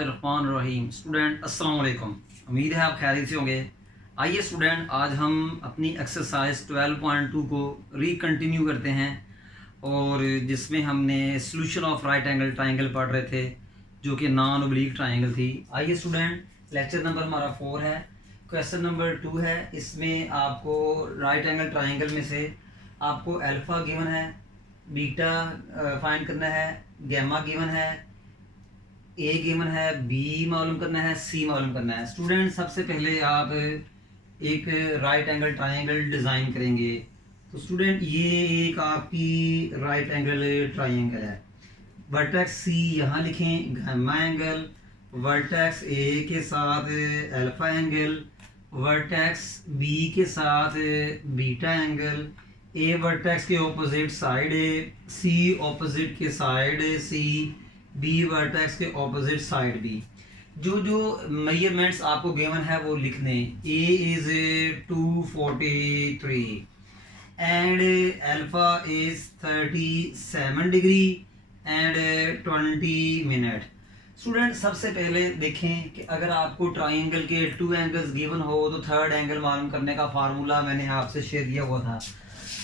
बिस्मिल्लाहिर्रहमानिर्रहीम। स्टूडेंट अस्सलाम वालेकुम। उम्मीद है आप खैरियत से होंगे। आइए स्टूडेंट, आज हम अपनी एक्सरसाइज 12.2 को रिकंटिन्यू करते हैं और जिसमें हमने solution of right angle triangle पढ़ रहे थे जो कि नॉन ऑब्लिक ट्रायंगल थी। आइए स्टूडेंट, लेक्चर नंबर हमारा 4 है, क्वेश्चन नंबर 2 है। इसमें आपको राइट एंगल ट्रायंगल में से आपको अल्फ़ा गिवन है, बीटा फाइंड करना है, गैमा गिवन है, ए गिवन है, बी मालूम करना है, सी मालूम करना है। स्टूडेंट, सबसे पहले आप एक राइट एंगल ट्रायंगल डिज़ाइन करेंगे। तो स्टूडेंट, ये एक आपकी राइट एंगल ट्रायंगल है। वर्टेक्स सी यहाँ लिखें, गामा एंगल, वर्टेक्स ए के साथ अल्फा एंगल, वर्टेक्स बी के साथ बीटा एंगल, ए वर्टेक्स के opposite side A, C opposite के साइड सी, बी वर्टेक्स के ऑपोजिट साइड बी। जो जो मेजरमेंट्स आपको गिवन है वो लिखने। A is 243 and alpha is 37 degree and 20 minute. Student, सबसे पहले देखें कि अगर आपको ट्राइंगल के 2 एंगल्स गिवन हो तो थर्ड एंगल मालूम करने का फार्मूला मैंने आपसे शेयर किया हुआ था।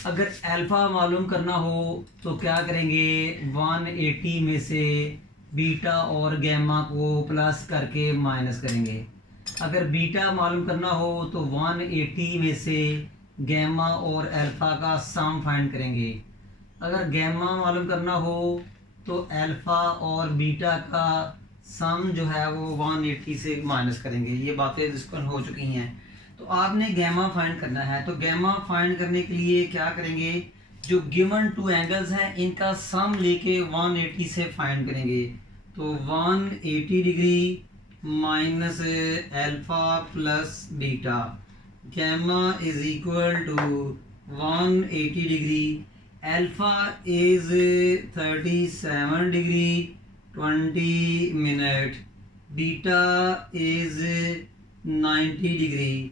अगर अल्फ़ा मालूम करना हो तो क्या करेंगे, 180 में से बीटा और गैमा को प्लस करके माइनस करेंगे। अगर बीटा मालूम करना हो तो 180 में से गैमा और अल्फ़ा का सम फाइंड करेंगे। अगर गैमा मालूम करना हो तो अल्फ़ा और बीटा का सम जो है वो 180 से माइनस करेंगे। ये बातें डिस्कस हो चुकी हैं। तो आपने गैमा फाइंड करना है। तो गैमा फाइंड करने के लिए क्या करेंगे, जो गिवन 2 एंगल्स हैं इनका सम लेके 180 से फाइंड करेंगे। तो 180 degree minus alpha plus beta, gamma is equal to 180 degree, alpha is 37 degree 20 minute, beta is 90 degree,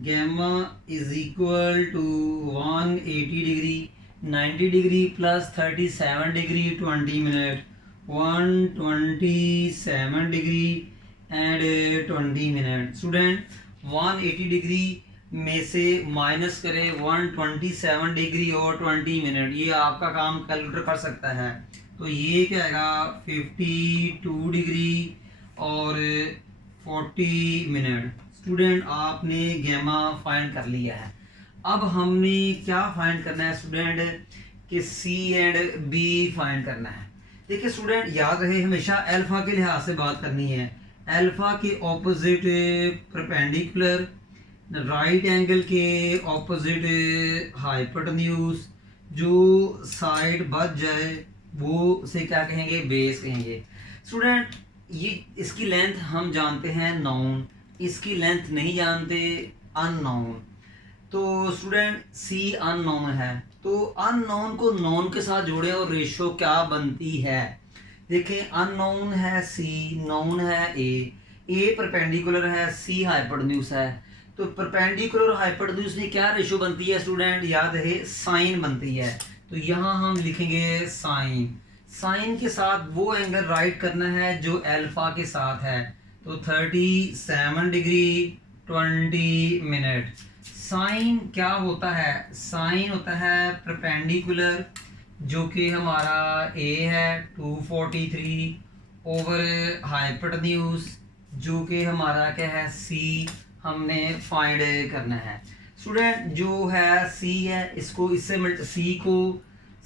gamma is equal to 180 degree 90 degree plus 37 degree 20 minute, 127 degree and 20 minute. Student, 180 degree में से minus करें 127 degree और 20 minute, ये आपका काम calculator कर सकता है। तो ये क्या आएगा, 52 डिग्री और 40 मिनट। स्टूडेंट, आपने गैमा फाइंड कर लिया है। अब हमने क्या फाइंड करना है स्टूडेंट, कि सी एंड बी फाइंड करना है। देखिए स्टूडेंट, याद रहे हमेशा अल्फा के लिहाज से बात करनी है। अल्फा के ऑपोजिट परपेंडिकुलर, राइट एंगल के ऑपोजिट हाइपोटेन्यूज, जो साइड बच जाए वो से क्या कहेंगे, बेस कहेंगे। स्टूडेंट, ये इसकी लेंथ हम जानते हैं नॉन, इसकी लेंथ नहीं जानते, अननोन। तो स्टूडेंट, सी अननोन है, तो अननोन को नोन के साथ जोड़े और रेशो क्या बनती है। देखिए, अननोन है सी, नोन है ए परपेंडिकुलर है, सी हाइपोटेन्यूज है। तो परपेंडिकुलर और हाइपोटेन्यूज में क्या रेशो बनती है स्टूडेंट, याद है साइन बनती है। तो यहाँ हम लिखेंगे साइन। साइन के साथ वो एंगल राइट करना है जो अल्फा के साथ है। तो 37 डिग्री 20 मिनट। साइन क्या होता है, साइन होता है परपेंडिकुलर जो कि हमारा ए है 243 ओवर हाइपोटेन्यूज जो कि हमारा क्या है सी, हमने फाइंड करना है। स्टूडेंट, जो है सी है इसको इससे सी को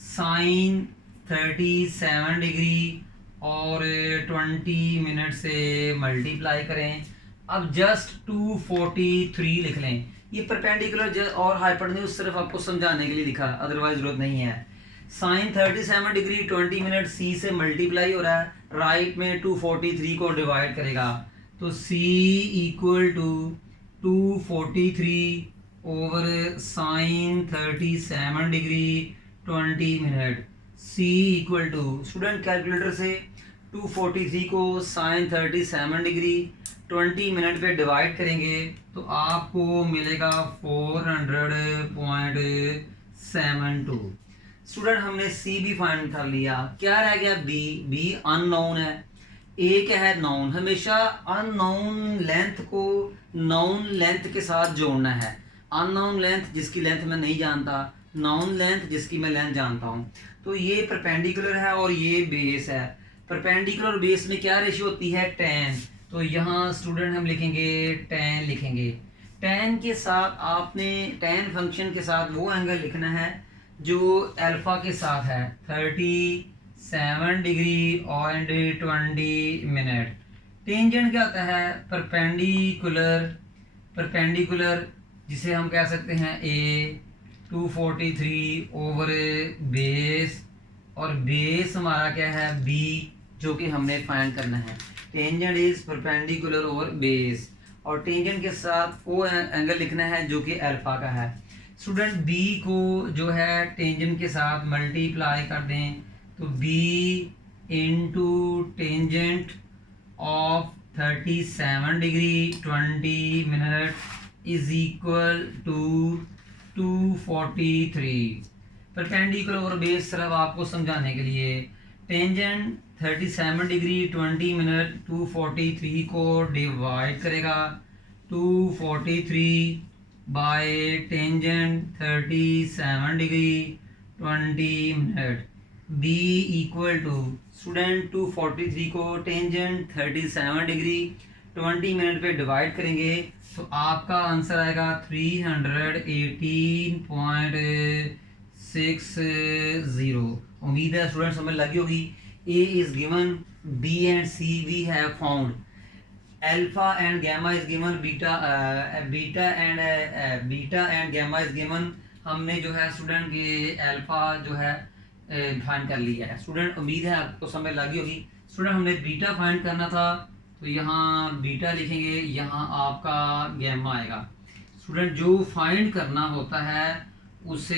साइन 37 डिग्री और 20 मिनट से मल्टीप्लाई करें। अब जस्ट 243 लिख लें। ये परपेंडिकुलर और हाइपोटेन्यूज सिर्फ आपको समझाने के लिए लिखा, अदरवाइज जरूरत नहीं है। साइन 37 डिग्री 20 मिनट सी से मल्टीप्लाई हो रहा है, राइट में 243 को डिवाइड करेगा। तो C equal to 243 over sine 37 degree 20 minute, C equal to, student calculator से 243 को साइन 37 डिग्री 20 मिनट पे डिवाइड करेंगे तो आपको मिलेगा 400.72। स्टूडेंट, हमने सी भी फाइंड कर लिया। क्या रह गया, बी। बी अननोन है, ए क्या है, नाउन। हमेशा अननाउन लेंथ को नाउन लेंथ के साथ जोड़ना है। अननाउन लेंथ जिसकी लेंथ मैं नहीं जानता, नाउन लेंथ जिसकी मैं लेंथ जानता हूँ। तो ये परपेंडिकुलर है और ये बेस है। परपेंडिकुलर और बेस में क्या रेशियो होती है, tan। तो यहाँ स्टूडेंट हम लिखेंगे tan लिखेंगे। tan के साथ आपने tan फंक्शन के साथ वो एंगल लिखना है जो अल्फा के साथ है, 37 डिग्री और 20 मिनट। टेंजेंट क्या होता है, परपेंडिकुलर। परपेंडिकुलर जिसे हम कह सकते हैं a 243 ओवर बेस, और बेस हमारा क्या है b, जो कि हमने फाइंड करना है। Tangent is perpendicular over base, और टेंजेंट के साथ वो एंगल लिखना है जो कि अल्फा का है। स्टूडेंट b को जो है टेंजेंट के साथ मल्टीप्लाई कर दें, तो b into tangent of 37 degree 20 minute is equal to 243। Perpendicular और बेस सिर्फ आपको समझाने के लिए, टेंजेंट 37 डिग्री 20 मिनट 243 को डिवाइड करेगा 243 by tangent 37 degree 20 minute, b equal to student 243 को टेंजेंट 37 डिग्री 20 मिनट पे डिवाइड करेंगे तो आपका आंसर आएगा 318.60। उम्मीद है स्टूडेंट समझ लगी होगी। A is given, B and C we have found, alpha and gamma is given, beta and gamma is given। हमने जो है स्टूडेंट के अल्फा जो है फाइंड कर लिया है। स्टूडेंट उम्मीद है आपको समझ लगी होगी। स्टूडेंट हमने बीटा फाइंड करना था, तो यहाँ बीटा लिखेंगे, यहाँ आपका गैमा आएगा। स्टूडेंट जो फाइंड करना होता है उसे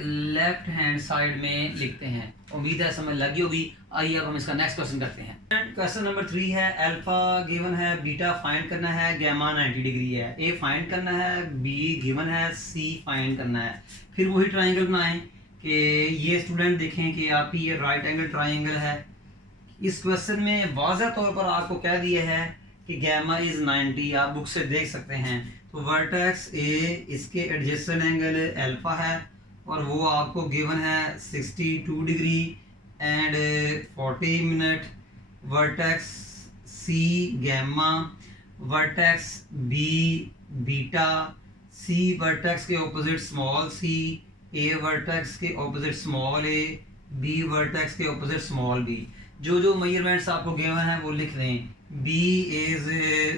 लेफ्ट हैंड साइड में लिखते हैं। उम्मीद है समझ लगी होगी। आइए अब हम इसका नेक्स्ट क्वेश्चन करते हैं। क्वेश्चन नंबर 3 है, अल्फा गिवन है, बीटा फाइंड करना है, गैमा 90 डिग्री है। ए फाइंड करना है, बी गिवन है, सी फाइंड करना है। फिर वही ट्राइंगल बनाएं कि ये स्टूडेंट देखें कि आपकी ये राइट एंगल ट्राइंगल है। इस क्वेश्चन में वाज़ह तौर पर आपको कह दिया है कि गैमा इज 90, आप बुक से देख सकते हैं। तो वर्टेक्स ए, इसके एडजेसेंट एंगल अल्फा है और वो आपको गिवन है 62 degree and 40 minute. Vertex C gamma, vertex B beta, C vertex के opposite small c, A vertex के opposite small a, B vertex के ऑपोजिट स्मॉल बी। जो जो मेजरमेंट्स आपको गिवन है वो लिख दें। B is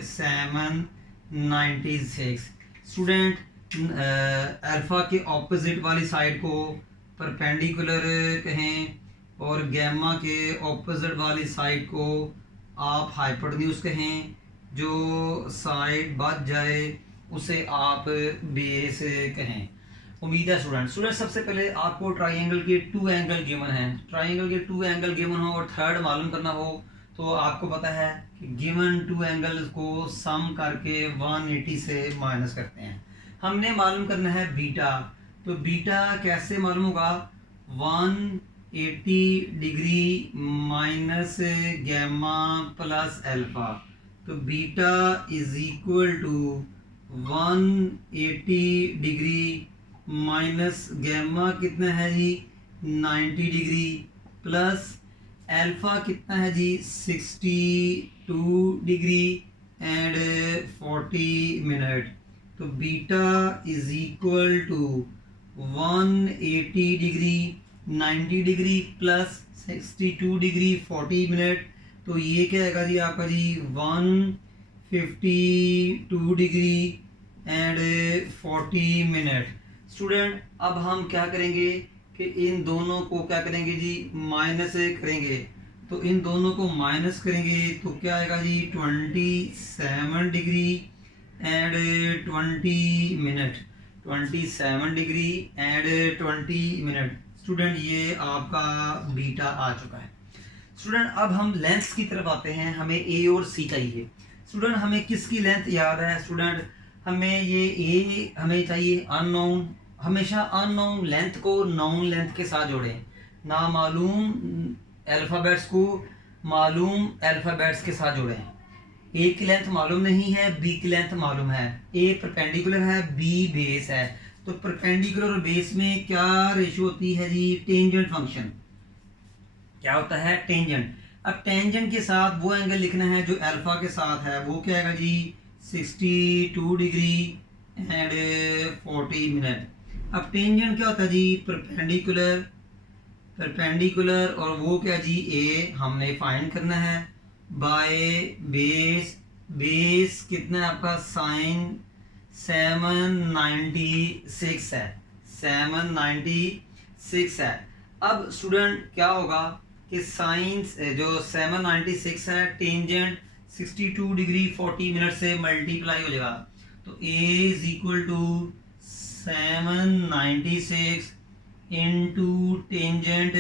796। स्टूडेंट अल्फा के ऑपोजिट वाली साइड को परपेंडिकुलर कहें और गैमा के ऑपोजिट वाली साइड को आप हाइपोटेन्यूज कहें। जो साइड बच जाए उसे आप बेस कहें। उम्मीद है स्टूडेंट सबसे पहले आपको ट्राइंगल के 2 एंगल गिवन है। ट्राइंगल के 2 एंगल गिवन हो और थर्ड मालूम करना हो तो आपको पता है कि गिवन 2 एंगल्स को सम करके 180 से माइनस करते हैं। हमने मालूम करना है बीटा, तो बीटा कैसे मालूम होगा, 180 degree minus gamma plus alpha. तो beta is equal to 180 degree minus gamma कितना है जी 90 डिग्री प्लस अल्फा कितना है जी 62 डिग्री एंड 40 मिनट। तो beta is equal to 180 degree 90 degree plus 62 degree 40 minute. तो ये क्या आएगा जी आपका जी 152 डिग्री एंड 40 मिनट। स्टूडेंट अब हम क्या करेंगे कि इन दोनों को क्या करेंगे जी माइनस करेंगे। तो इन दोनों को माइनस करेंगे तो क्या आएगा जी 27 degree and 20 minute. 27 degree and 20 minute. Student ये आपका बीटा आ चुका है। स्टूडेंट अब हम लेंथ की तरफ आते हैं। हमें ए और सी चाहिए। स्टूडेंट हमें किसकी लेंथ याद है, स्टूडेंट हमें ये ए हमें चाहिए अननोन। हमेशा अननोन लेंथ को नोन लेंथ के साथ जोड़ें। नामालूम अल्फ़ाबेट्स को मालूम अल्फ़ाबेट्स के साथ जुड़े हैं। ए की लेंथ मालूम नहीं है, बी की लेंथ मालूम है। ए परपेंडिकुलर है, बी बेस है। तो परपेंडिकुलर और बेस में क्या रेशियो होती है जी? Tangent function. क्या होता है? टेंजेंट। अब टेंजेंट के साथ वो एंगल लिखना है जो अल्फा के साथ है, वो क्या आएगा जी? 62 डिग्री एंड 40 मिनट। अब टेंजेंट क्या होता है जी? परपेंडिकुलर। परपेंडिकुलर और वो क्या जी? ए हमने फाइंड करना है बाय बेस। बेस कितना है आपका? साइन 796 है, 796 है। अब स्टूडेंट क्या होगा कि साइंस जो 796 है टेंजेंट 62 डिग्री 40 मिनट से मल्टीप्लाई हो जाएगा। तो A is equal to 796 into tangent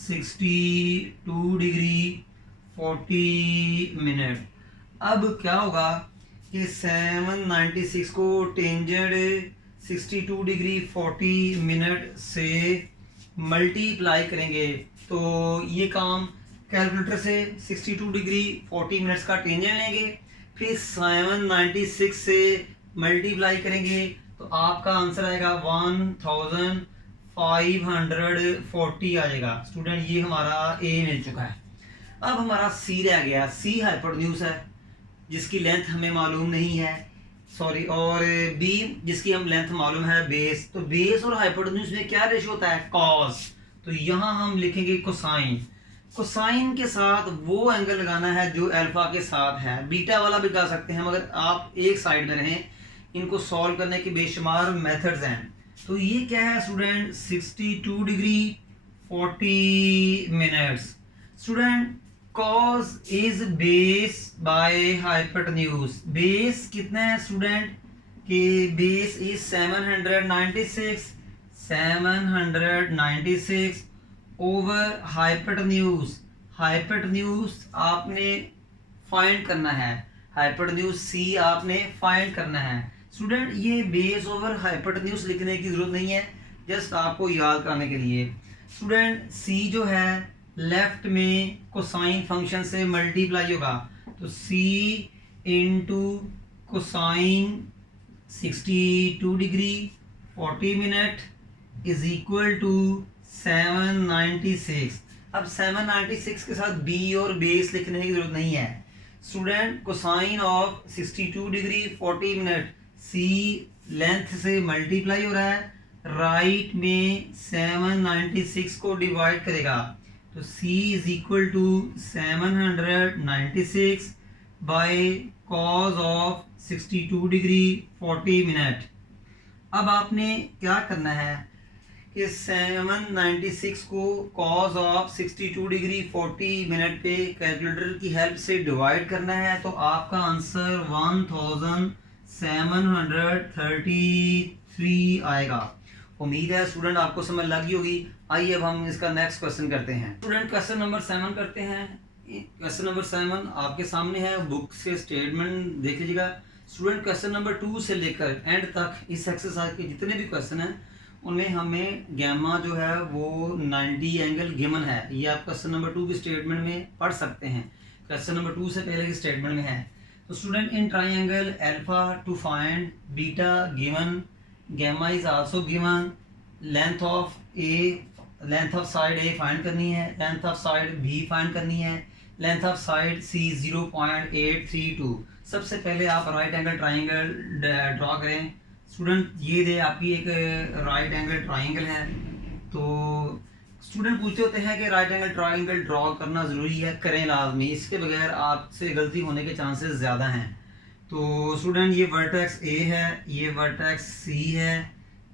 62 degree 40 minute. अब क्या होगा कि 796 को टेंजेंट 62 डिग्री 40 मिनट से मल्टीप्लाई करेंगे तो ये काम कैलकुलेटर से 62 डिग्री 40 मिनट्स का टेंजेंट लेंगे, फिर 796 से मल्टीप्लाई करेंगे तो आपका आंसर आएगा 1540 आ जाएगा। स्टूडेंट ये हमारा ए मिल चुका है। अब हमारा सी रह गया। सी हाइपोटेन्यूज है जिसकी लेंथ हमें मालूम नहीं है, सॉरी, और बी जिसकी हम लेंथ मालूम है, बेस। तो बेस और हाइपोटेन्यूज में क्या रेशियो होता है? कॉस। तो यहाँ हम लिखेंगे कोसाइन। कोसाइन के साथ वो एंगल लगाना है जो अल्फा के साथ है। बीटा वाला भी लगा सकते हैं मगर आप एक साइड में रहें। इनको सॉल्व करने के बेशुमार मेथड्स हैं। तो ये क्या है student? 62 degree 40 minutes. Student cos is base by hypotenuse। Base कितना है स्टूडेंट? के base is 796 over hypotenuse. Hypotenuse आपने फाइंड करना है, हाइपोटेन्यूज सी आपने फाइंड करना है। स्टूडेंट ये बेस ओवर हाइपोटेन्यूज लिखने की जरूरत नहीं है, जस्ट आपको याद करने के लिए। स्टूडेंट सी जो है लेफ्ट में कोसाइन फंक्शन से मल्टीप्लाई होगा, तो C into cosine 62 degree 40 minute is equal to 796। अब 796 के साथ बी और बेस लिखने की जरूरत नहीं है। Student cosine of 62 degree 40 minute, C length से मल्टीप्लाई हो रहा है, राइट में 796 को डिवाइड करेगा तो c is equal to 796 by cos of 62 degree 40 minute. अब आपने क्या करना है कि 796 को कॉस ऑफ 62 डिग्री 40 मिनट पे कैलकुलेटर की हेल्प से डिवाइड करना है तो आपका आंसर 1733 आएगा। उम्मीद है स्टूडेंट आपको समझ लगी होगी। आइए अब हम इसका नेक्स्ट क्वेश्चन करते हैं। स्टूडेंट क्वेश्चन नंबर 7 करते हैं। क्वेश्चन नंबर 7 आपके सामने है, बुक से स्टेटमेंट देख लीजिएगा। स्टूडेंट क्वेश्चन नंबर 2 से लेकर एंड तक इस एक्सरसाइज के जितने भी क्वेश्चन हैं उनमें हमें गैमा जो है वो 90 एंगल गिवन है। ये आप क्वेश्चन नंबर 2 की स्टेटमेंट में पढ़ सकते हैं। क्वेश्चन नंबर 2 से पहले की स्टेटमेंट में है। तो student in triangle alpha to find beta given, gamma is also given, length of A, length of side A find करनी है, length of side B find करनी है, लेंथ ऑफ साइड सी 0.832। सबसे पहले आप राइट एंगल ट्राइंगल ड्रॉ करें। Student ये दे आपकी एक राइट एंगल ट्राइंगल है। तो स्टूडेंट पूछते होते हैं कि राइट एंगल ट्राइंगल ड्रॉ करना ज़रूरी है, करें लाजमी, इसके बगैर आपसे गलती होने के चांसेस ज़्यादा हैं। तो स्टूडेंट ये वर्टेक्स ए है, ये वर्टेक्स सी है,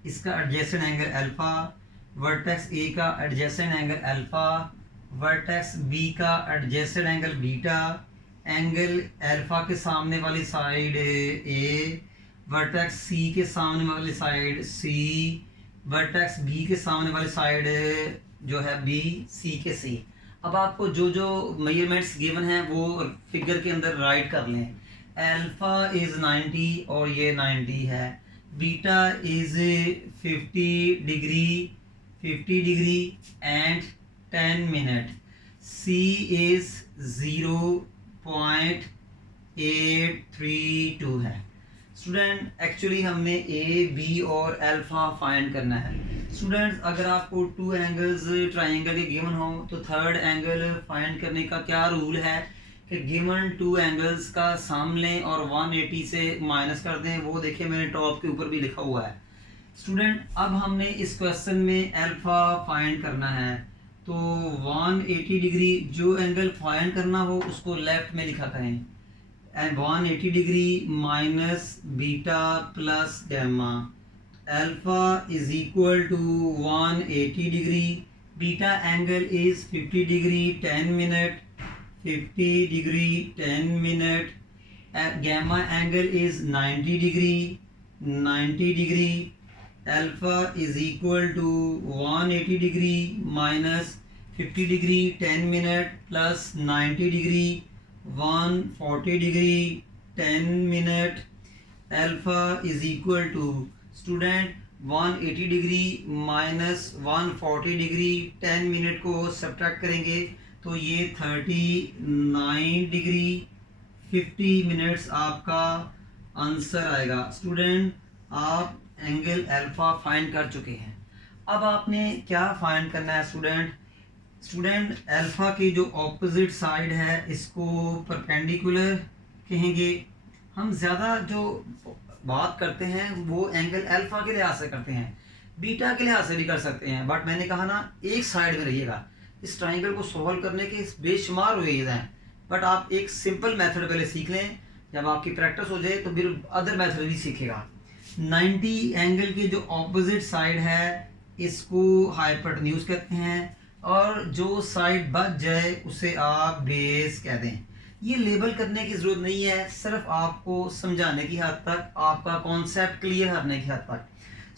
इसका adjacent angle alpha, vertex A का adjacent angle alpha, vertex B का adjacent angle beta, angle alpha के सामने वाली साइड ए, वर्टेक्स सी के सामने वाली साइड सी, वर्टेक्स बी के सामने वाली साइड जो है बी, सी के सी। अब आपको जो जो मेजरमेंट्स गिवन हैं वो फिगर के अंदर राइट कर लें। अल्फा इज़ 90 और ये 90 है, beta is 50 degree and 10 minute, C is 0.832 है। स्टूडेंट एक्चुअली हमने ए बी और अल्फा फाइंड करना है। स्टूडेंट्स अगर आपको टू एंगल्स ट्राइंगल के गिवन हो तो थर्ड एंगल फाइंड करने का क्या रूल है कि गिवन टू एंगल्स का साम लें और 180 से माइनस कर दें। वो देखिए मैंने टॉप के ऊपर भी लिखा हुआ है। स्टूडेंट अब हमने इस क्वेश्चन में अल्फा फाइंड करना है, तो 180 डिग्री जो एंगल फाइंड करना हो उसको लेफ्ट में लिखा करें, and 180 degree minus beta plus gamma, alpha is equal to 180 degree, beta angle is 50 degree 10 minute, 50 degree 10 minute, gamma angle is 90 degree 90 degree, alpha is equal to 180 degree minus 50 degree 10 minute plus 90 degree 140 degree 10 minute, alpha is equal to student 180 degree minus 140 degree 10 minute को subtract करेंगे तो ये 39 degree 50 minutes आपका answer आएगा। Student आप angle alpha find कर चुके हैं। अब आपने क्या फाइंड करना है स्टूडेंट अल्फा की जो ऑपोजिट साइड है इसको परपेंडिकुलर कहेंगे। हम ज़्यादा जो बात करते हैं वो एंगल अल्फा के लिहाज से करते हैं, बीटा के लिहाज से भी कर सकते हैं, बट मैंने कहा ना एक साइड में रहिएगा। इस ट्राइंगल को सॉल्व करने के बेशुमार वेज हैं, बट आप एक सिंपल मेथड पहले सीख लें, जब आपकी प्रैक्टिस हो जाए तो फिर अदर मेथड भी सीखेगा। 90 एंगल की जो ऑपोजिट साइड है इसको हाइपोटेन्यूज कहते हैं, और जो साइड बच जाए उसे आप बेस कह दें। ये लेबल करने की ज़रूरत नहीं है, सिर्फ आपको समझाने की हद तक, आपका कॉन्सेप्ट क्लियर करने की हद तक।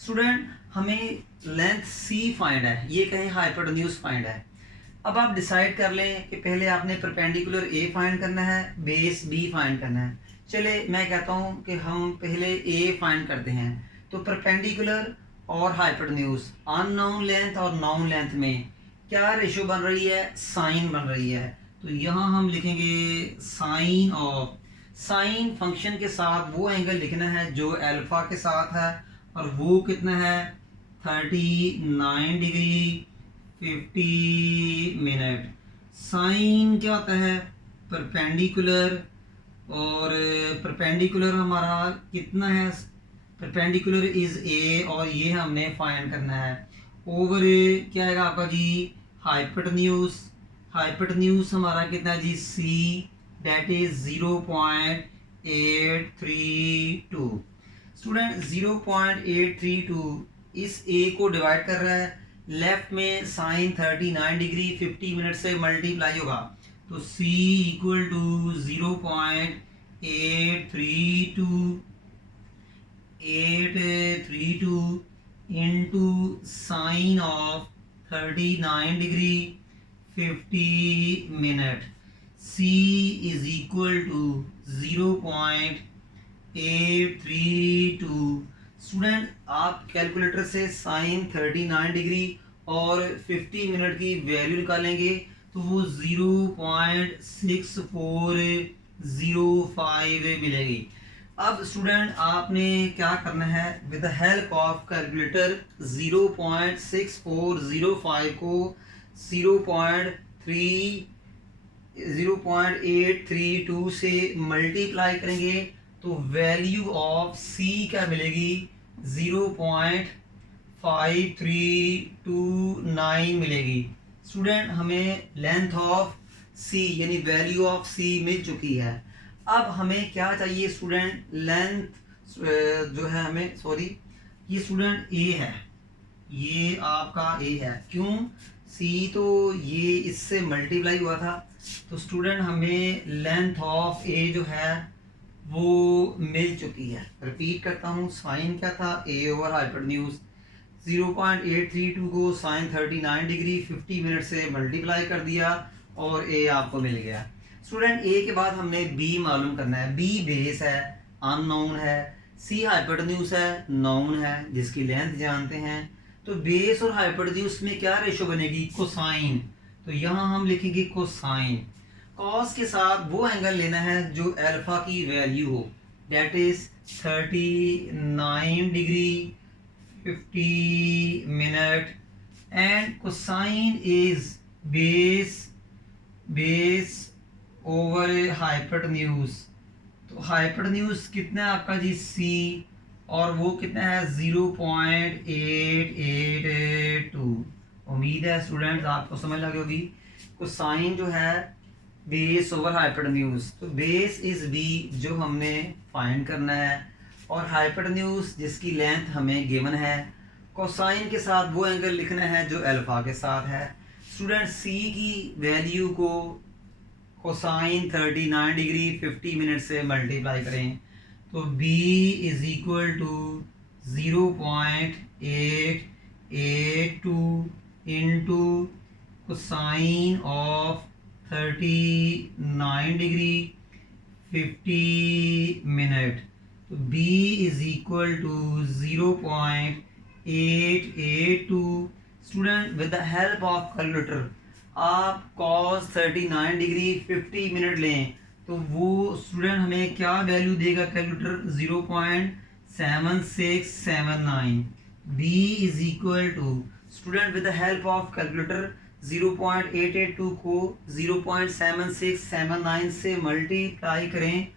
स्टूडेंट हमें लेंथ C फाइंड है, ये कहें हाइपोटेन्यूज फाइंड है। अब आप डिसाइड कर लें कि पहले आपने परपेंडिकुलर A फाइंड करना है, बेस B फाइंड करना है। चले मैं कहता हूँ कि हम पहले A फाइंड करते हैं। तो परपेंडिकुलर और हाइपोटेन्यूज, अननोन लेंथ और नोन लेंथ में क्या रेशो बन रही है, साइन बन रही है। तो यहाँ हम लिखेंगे साइन ऑफ, साइन फंक्शन के साथ वो एंगल लिखना है जो अल्फा के साथ है, और वो कितना है 39 डिग्री 50 मिनट। साइन क्या होता है परपेंडिकुलर, और परपेंडिकुलर हमारा कितना है, परपेंडिकुलर इज ए, और ये हमने फाइंड करना है। ओवर क्या आएगा आपका जी हाइपोटेन्यूज, हाइपोटेन्यूज हमारा कितना है जी सी, दैट इज 0.832। स्टूडेंट 0.832 इस ए को डिवाइड कर रहा है, लेफ्ट में साइन 39 डिग्री 50 मिनट से मल्टीप्लाई होगा, तो C equal to 0.832 into sine of 39 degree 50 minute. C is equal to 0.832। Student आप कैलकुलेटर से साइन 39 डिग्री और 50 मिनट की वैल्यू निकालेंगे तो वो 0.6405 मिलेगी। अब स्टूडेंट आपने क्या करना है, with the help of calculator 0.6405 को 0.832 से मल्टीप्लाई करेंगे तो वैल्यू ऑफ C क्या मिलेगी 0.5329 मिलेगी। स्टूडेंट हमें लेंथ ऑफ C यानी वैल्यू ऑफ C मिल चुकी है। अब हमें क्या चाहिए स्टूडेंट, लेंथ जो है हमें, सॉरी ये स्टूडेंट A है, ये आपका A है। क्यों, C तो ये इससे मल्टीप्लाई हुआ था, तो स्टूडेंट हमें लेंथ ऑफ A जो है वो मिल चुकी है। रिपीट करता हूँ, साइन क्या था A ओवर हाइपोटेन्यूज, 0.832 को साइन 39 डिग्री 50 मिनट से मल्टीप्लाई कर दिया और A आपको मिल गया। स्टूडेंट A के बाद हमने B मालूम करना है। B बेस है, अननोन है, C हाइपोटेन्यूज है, नोन है, जिसकी लेंथ जानते हैं। तो बेस और हाइपोटेन्यूज में क्या रेशो बनेगी, कोसाइन। तो यहाँ हम लिखेंगे कोसाइन। कॉस के साथ वो एंगल लेना है जो अल्फा की वैल्यू हो, that is 39 degree 50 minute, and cosine is base over hypotenuse. तो हाइपोटेन्यूज कितना है आपका जी सी, और वो कितना है 0.882। उम्मीद है स्टूडेंट्स आपको समझ लगी होगी। कोसाइन जो है बेस ओवर हाइपोटेन्यूज, तो बेस इज बी जो हमने फाइंड करना है, और हाइपोटेन्यूज जिसकी लेंथ हमें गिवन है। कोसाइन के साथ वो एंगल लिखना है जो अल्फा के साथ है। स्टूडेंट सी की वैल्यू को कोसाइन 39 डिग्री 50 मिनट से मल्टीप्लाई करें, तो b is equal to 0.882 into cosine of 39 degree 50 minute, तो b is equal to 0.882। Student with the help of calculator आप cos 39 डिग्री 50 मिनट लें, तो वो स्टूडेंट हमें क्या वैल्यू देगा calculator 0.7679। b is equal to student with the help of calculator 0.882 को 0.7679 से मल्टीप्लाई करें,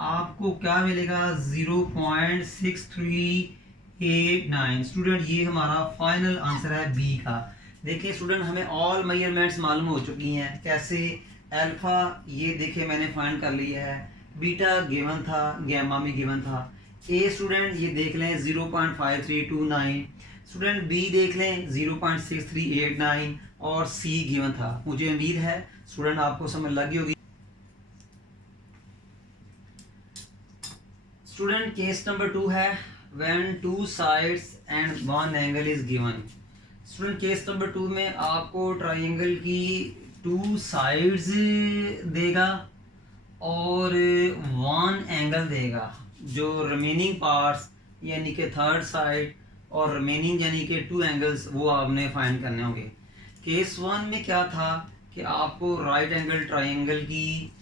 आपको क्या मिलेगा 0.6389। स्टूडेंट ये हमारा फाइनल आंसर है बी का। देखिए स्टूडेंट हमें ऑल मेजरमेंट्स मालूम हो चुकी हैं। कैसे? अल्फा ये देखिए मैंने फाइंड कर लिया है, बीटा गिवन था, गैमा भी गिवन था। ए स्टूडेंट ये देख लें 0.5329, स्टूडेंट बी देख लें 0.6389, और सी गिवन था। मुझे उम्मीद है स्टूडेंट आपको समझ लगी होगी। स्टूडेंट केस नंबर 2 है when 2 sides and 1 angle is given. Student case number 2 में आपको ट्राइंगल की 2 साइड्स देगा और 1 एंगल देगा। जो रिमेनिंग पार्ट्स यानी कि थर्ड साइड और रिमेनिंग यानी कि 2 एंगल्स वो आपने फाइंड करने होंगे। केस 1 में क्या था कि आपको राइट एंगल ट्राइंगल की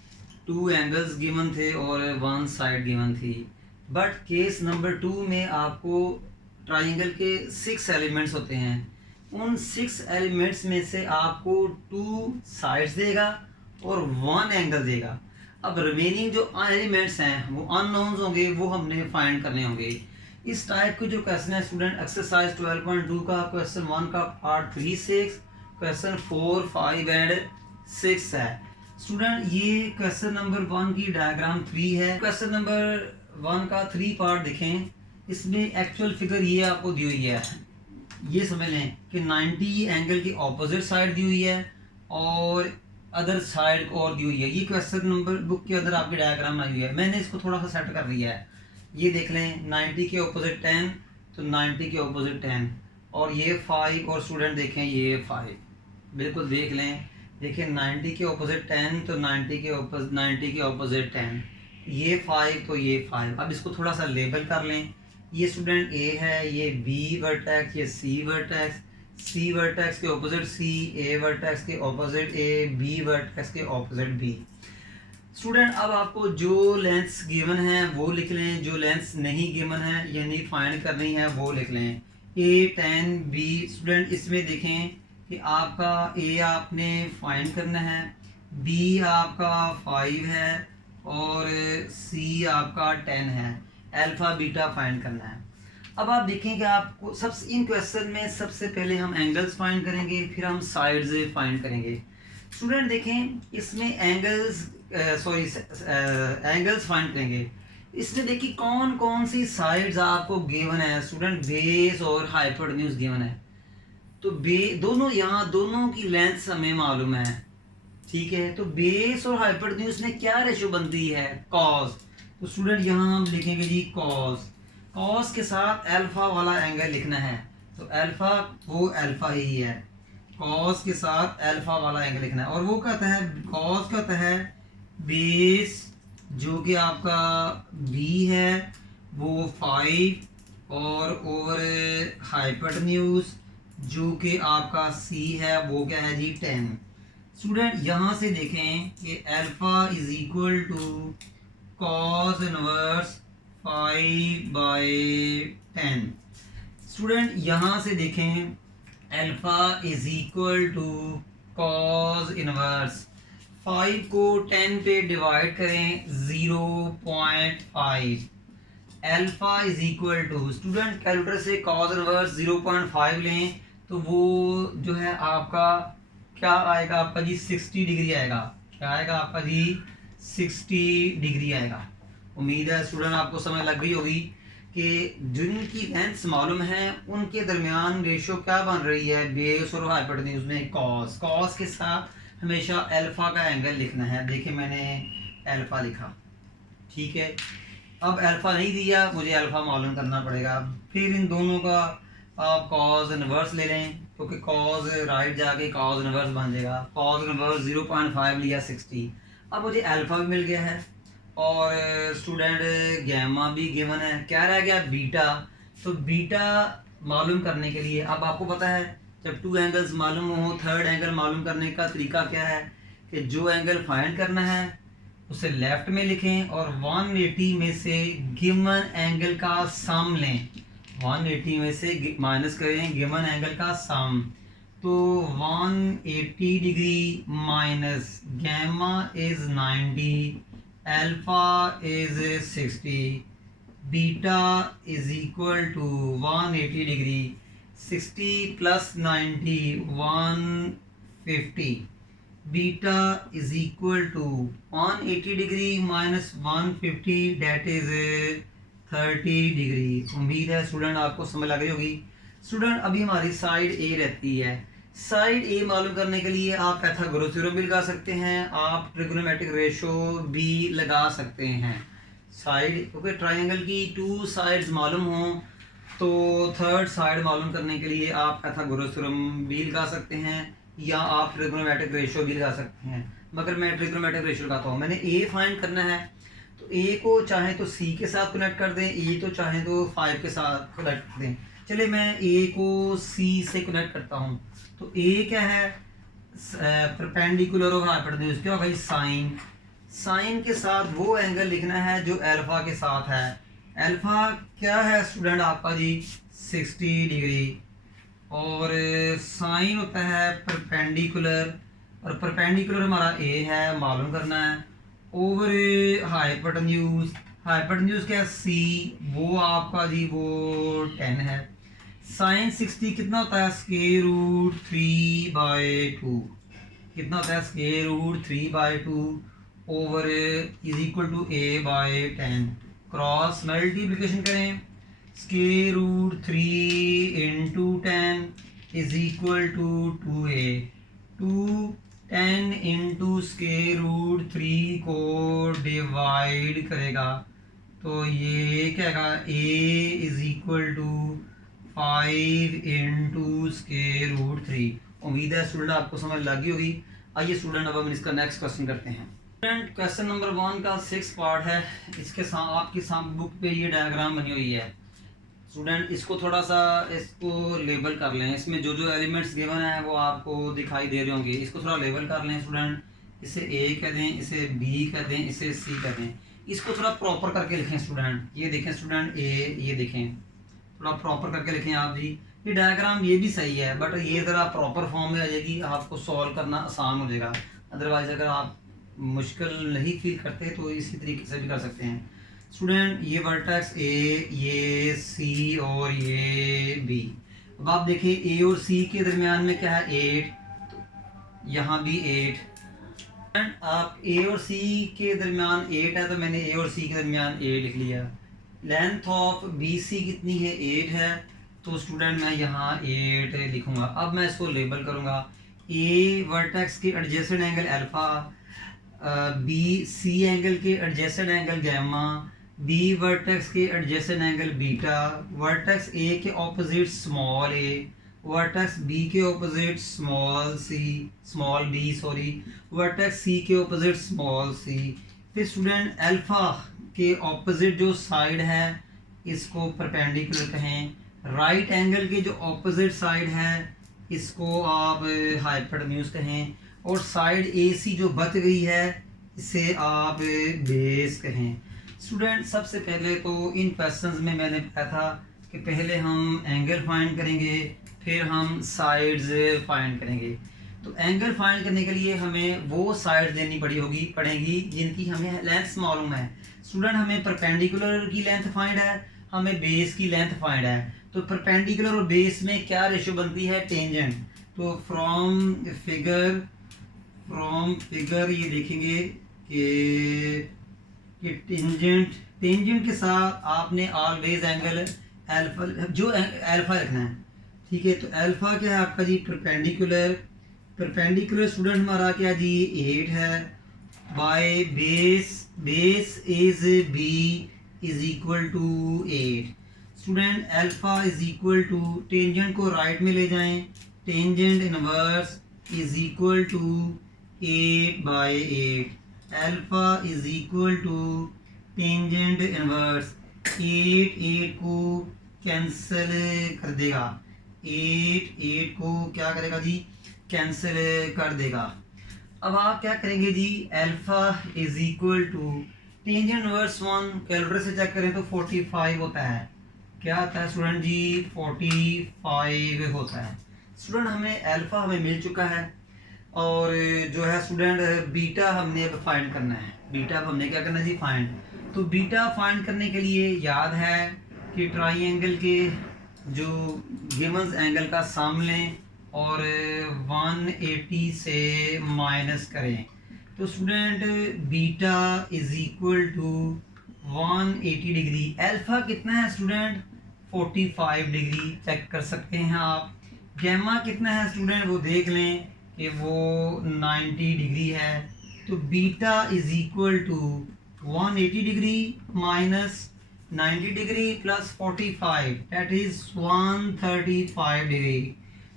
2 एंगल्स गिवन थे और 1 साइड गिवन थी। बट केस नंबर 2 में आपको ट्राइंगल के 6 एलिमेंट्स होते हैं। उन 6 एलिमेंट्स में से आपको 2 साइड्स देगा और 1 एंगल देगा। अब रिमेनिंग जो एलिमेंट्स हैं वो अननोन्स होंगे, वो हमने फाइंड करने होंगे। इस टाइप के जो क्वेश्चन है स्टूडेंट एक्सरसाइज 12.2 का क्वेश्चन 1 का पार्ट 3 6, क्वेश्चन 4 5 एंड 6 है। स्टूडेंट ये क्वेश्चन नंबर 1 की डायग्राम 3 है। क्वेश्चन नंबर 1 का 3 पार्ट देखें, इसमें एक्चुअल फिगर ये आपको दी हुई है। ये समझ लें कि 90 एंगल की ऑपोजिट साइड दी हुई है और अदर साइड और दी हुई है। ये क्वेश्चन नंबर बुक के अंदर आपकी डायग्राम आई हुई है। मैंने इसको थोड़ा सा सेट कर लिया है। ये देख लें 90 के ऑपोजिट 10, तो 90 के ऑपोजिट 10, और ये 5, और स्टूडेंट देखें ये 5 बिल्कुल देख लें। देखिए 90 के ऑपोजिट 10, तो 90 के ऑपोजिट 10, ये 5 तो ये 5। अब इसको थोड़ा सा लेबल कर लें। ये स्टूडेंट ए है, ये बी वर्टेक्स, ये सी वर्टेक्स, सी वर्टेक्स के ऑपोजिट सी, ए वर्टेक्स के ऑपोजिट ए, बी वर्टेक्स के ऑपोजिट बी। स्टूडेंट अब आपको जो लेंथ्स गिवन है वो लिख लें, जो लेंथ्स नहीं गिवन है यानी फाइंड करनी है वो लिख लें। ए 10 बी। स्टूडेंट इसमें देखें कि आपका ए आपने फाइंड करना है, बी आपका 5 है और सी आपका 10 है। अल्फा बीटा फाइंड करना है। अब आप देखें कि आपको सबसे इन क्वेश्चन में सबसे पहले हम एंगल्स फाइंड करेंगे, फिर हम साइड्स फाइंड करेंगे। स्टूडेंट देखें इसमें एंगल्स फाइंड करेंगे। इसमें देखिए कौन कौन सी साइड्स आपको गिवन है। स्टूडेंट बेस और हाइपोटेन्यूज गिवन है, तो दोनों यहाँ दोनों की लेंथ हमें मालूम है, ठीक है। तो बेस और हाइपोटेन्यूज में क्या रेशो बनती है, कॉस। तो स्टूडेंट यहाँ हम लिखेंगे जी कॉस। कॉस के साथ अल्फा वाला एंगल लिखना है, तो अल्फा वो अल्फा ही है। कॉस के साथ अल्फा वाला एंगल लिखना है, और वो कहता है कॉस कहता है बेस जो कि आपका बी है वो 5 और ओवर हाइपोटेन्यूज जो कि आपका सी है वो क्या है जी 10। स्टूडेंट यहाँ से देखें कि alpha is equal to cos inverse 5/10। Student यहाँ से देखें alpha is equal to cos inverse 5 को 10 पे डिवाइड करें 0.5। Alpha is equal to student calculator से कॉस इनवर्स 0.5 लें तो वो जो है आपका क्या आएगा आपका जी 60 डिग्री आएगा। क्या आएगा आपका जी 60 डिग्री आएगा। उम्मीद है स्टूडेंट आपको समझ लग गई होगी कि जिनकी लेंथ मालूम है उनके दरमियान रेशियो क्या बन रही है, बेस और हाइपोटेन्यूज में कॉस के साथ हमेशा अल्फा का एंगल लिखना है। देखिए मैंने अल्फा लिखा, ठीक है। अब अल्फा नहीं दिया, मुझे अल्फा मालूम करना पड़ेगा। फिर इन दोनों का आप कॉस इनवर्स ले लें, क्योंकि कॉस राइट जाके कॉस इनवर्स बन जाएगा। कॉस इनवर्स 0.5 लिया 60। अब मुझे अल्फा भी मिल गया है और स्टूडेंट गैमा भी गिवन है। क्या रह गया बीटा। तो बीटा मालूम करने के लिए अब आपको पता है जब टू एंगल्स मालूम हो, थर्ड एंगल मालूम करने का तरीका क्या है कि जो एंगल फाइंड करना है उसे लेफ्ट में लिखें और 180 में से गिवन एंगल का सम लें। 180 में से माइनस करें गिवन एंगल का सम, तो 180 degree minus gamma is 90, alpha is 60, beta is equal to 180 degree 60 plus 90 150, beta is equal to 180 degree minus 150 that is 30 degree. उम्मीद है स्टूडेंट आपको समझ लग रही होगी। स्टूडेंट अभी हमारी साइड ए रहती है। साइड ए मालूम करने के लिए आप पाइथागोरस थ्योरम भी लगा सकते हैं, आप ट्रिग्नोमेट्रिक रेशो भी लगा सकते हैं। साइड क्योंकि ट्राइंगल की 2 साइड्स मालूम हो तो थर्ड साइड मालूम करने के लिए आप पाइथागोरस थ्योरम भी लगा सकते हैं या आप ट्रिग्नोमेट्रिक रेशो भी लगा सकते हैं। मगर मैं ट्रिग्नोमेट्रिक रेशो लगाता हूँ। मैंने ए फाइंड करना है तो ए को चाहे तो सी के साथ कनेक्ट कर दें, ए तो चाहे तो 5 के साथ कनेक्ट कर दें। चले मैं ए को सी से कनेक्ट करता हूँ। तो ए क्या है परपेंडिकुलर ऑफ हाइपोटेन्यूज, क्या होगा साइन। साइन के साथ वो एंगल लिखना है जो अल्फा के साथ है। अल्फा क्या है स्टूडेंट आपका जी 60 डिग्री और साइन होता है परपेंडिकुलर, और परपेंडिकुलर हमारा ए है मालूम करना है ओवर हाइपोटेन्यूज। हाइपोटेन्यूज क्या है सी, वो आपका जी वो 10 है। साइन 60 कितना होता है स्क्वायर रूट 3/2, कितना होता है square root 3/2 over is equal to a/10। Cross multiplication करें, square root 3 into 10 is equal to 2a। 10 into square root 3 को डिवाइड करेगा तो ये क्या है a is equal to 5 into square root 3। उम्मीद है स्टूडेंट आपको समझ लगी होगी। आइए स्टूडेंट अब हम इसका नेक्स्ट क्वेश्चन करते हैं। स्टूडेंट क्वेश्चन नंबर 1 का 6 पार्ट है। इसके साथ आपकी बुक पे ये डायग्राम बनी हुई है। स्टूडेंट इसको थोड़ा सा इसको लेबल कर लें। इसमें जो जो एलिमेंट्स गिवन है वो आपको दिखाई दे रहे होंगे। इसको थोड़ा लेबल कर लें स्टूडेंट। इसे ए कह दें, इसे बी कह दें, इसे सी कह दें। इसको थोड़ा प्रॉपर करके लिखें स्टूडेंट। ये देखें स्टूडेंट ए, ये देखें थोड़ा प्रॉपर करके लिखें आप जी। ये डायग्राम ये भी सही है बट ये ज़रा प्रॉपर फॉर्म में आ जाएगी, आपको सॉल्व करना आसान हो जाएगा। अदरवाइज अगर आप मुश्किल नहीं फील करते तो इसी तरीके से भी कर सकते हैं। स्टूडेंट ये वर्टेक्स ए, ये सी और ये बी। अब आप देखिए ए और सी के दरमियान में क्या है 8, तो यहाँ भी 8। आप ए और सी के दरमियान 8 है तो मैंने ए और सी के दरमियान 8 लिख लिया। लेंथ ऑफ बी सी कितनी है 8 है, तो स्टूडेंट मैं यहाँ 8 लिखूंगा। अब मैं इसको लेबल करूँगा। ए वर्टेक्स के adjacent angle alpha, B C angle के adjacent angle gamma, B vertex के adjacent angle beta, vertex A के opposite small A, vertex B के opposite small B sorry, vertex C के ऑपोजिट स्मॉल सी। फिर student alpha के opposite जो side है इसको परपेंडिकुलर कहें। राइट एंगल के जो ऑपोजिट साइड है इसको आप हाइपोटेन्यूज कहें। और साइड ए सी जो बच गई है इसे आप बेस कहें। स्टूडेंट सबसे पहले तो इन क्वेश्चंस में मैंने बताया था कि पहले हम एंगल फाइंड करेंगे, फिर हम साइड्स फाइंड करेंगे। तो एंगल फाइंड करने के लिए हमें वो साइड देनी पड़ेगी जिनकी हमें लेंथ मालूम है। स्टूडेंट हमें परपेंडिकुलर की लेंथ फाइंड है, हमें बेस की लेंथ फाइंड है। तो परपेंडिकुलर और बेस में क्या रेशो बनती है? टेंजेंट। तो फ्रॉम फिगर ये देखेंगे कि टेंजेंट के साथ आपने ऑलवेज एंगल अल्फा रखना है, ठीक है। तो अल्फा क्या है आपका जी? परपेंडिकुलर स्टूडेंट हमारा क्या जी? 8 है by base is B is equal to 8। Student alpha is equal to, tangent को राइट में ले जाएं, tangent inverse is equal to 8 by 8। Alpha is equal to tangent inverse 8 को कैंसिल कर देगा, 8 को क्या करेगा जी? कैंसिल कर देगा। अब आप क्या करेंगे जी? Alpha is equal to tangent inverse 1 calculator से चेक करें तो 45 होता है। क्या आता है स्टूडेंट जी? 45 होता है। स्टूडेंट हमें अल्फा मिल चुका है और जो है स्टूडेंट बीटा हमने अब फाइंड करना है। बीटा अब हमने क्या करना है जी? फाइंड। तो बीटा फाइंड करने के लिए याद है कि ट्राइंगल के जो गिवंस एंगल का सम लें और 180 से माइनस करें। तो student beta is equal to 180 degree. अल्फा कितना है स्टूडेंट? 45 डिग्री चेक कर सकते हैं आप। गैमा कितना है स्टूडेंट? वो देख लें कि वो 90 डिग्री है। तो beta is equal to 180 degree minus 90 degree plus 45 that is 135 degree.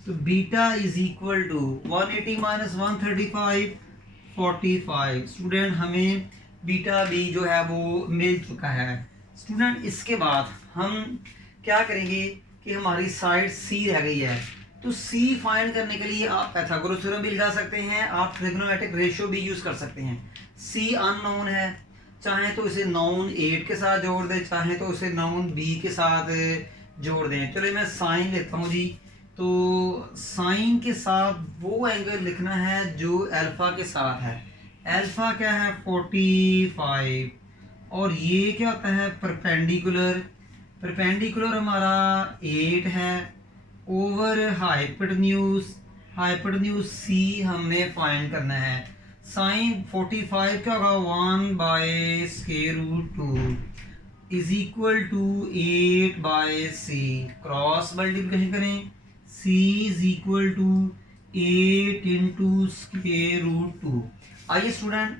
तो beta is equal to 180 minus 135 45। Student हमें बीटा भी जो है वो मिल चुका है। स्टूडेंट इसके बाद हम क्या करेंगे कि हमारी साइड सी रह गई है। तो सी फाइंड करने के लिए आप पाइथागोरस थ्योरम भी लगा सकते हैं, आप ट्रिग्नोमेट्रिक रेशियो भी यूज कर सकते हैं। सी अननोन है, चाहे तो इसे नोन 8 के साथ जोड़ दें, चाहे तो इसे नोन बी के साथ जोड़ दें। चलिए मैं साइन लेता हूँ जी। तो साइन के साथ वो एंगल लिखना है जो अल्फा के साथ है। अल्फा क्या है? 45 और ये क्या होता है? परपेंडिकुलर हमारा 8 है ओवर हाइपोटेन्यूज सी हमने फाइंड करना है। साइन 45 क्या होगा? 1 by square root 2 is equal to 8 by C. Cross multiplication करें, c is equal to 8 into square root 2। आइए स्टूडेंट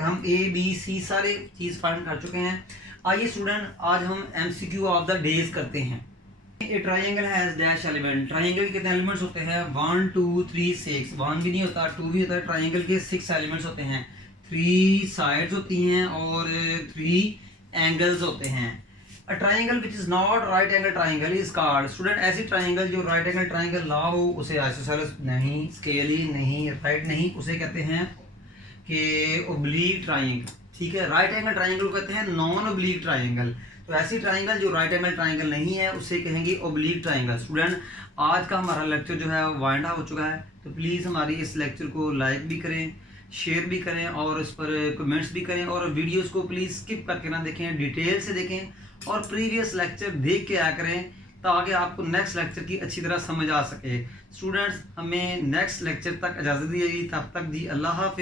हम ए बी सी सारे चीज़ फाइंड कर चुके हैं। आइए स्टूडेंट आज हम MCQ ऑफ द डेज करते हैं। ए triangle has dash element. Triangle के कितने एलिमेंट्स होते हैं? 1 2 3 6। 1 भी नहीं होता, 2 भी होता है। ट्राइंगल के 6 एलिमेंट्स होते हैं, 3 साइड्स होती हैं और 3 एंगल्स होते हैं। A triangle which is not right angle triangle is called, student ऐसी ट्राइंगल जो राइट एंगल ट्राइंगल ना हो उसे आइसोसेलेस नहीं, स्केली नहीं, राइट नहीं, उसे कहते हैं कि ओब्लीक ट्राइंगल। ठीक है, राइट एंगल ट्राइंगल को कहते हैं नॉन ओब्लीक ट्राइंगल। तो ऐसी ट्राइंगल जो राइट एंगल ट्राइंगल नहीं है उसे कहेंगे ओब्लीक ट्राइंगल। स्टूडेंट आज का हमारा लेक्चर जो है वाइंड अप हो चुका है। तो प्लीज़ हमारी इस लेक्चर को लाइक भी करें, शेयर भी करें और इस पर कमेंट्स भी करें और वीडियोस को प्लीज़ स्किप करके ना देखें, डिटेल से देखें और प्रीवियस लेक्चर देख के आया करें ताकि आपको नेक्स्ट लेक्चर की अच्छी तरह समझ आ सके। स्टूडेंट्स हमें नेक्स्ट लेक्चर तक इजाज़त दीजिए, तब तक जी अल्लाह हाफ़िज़।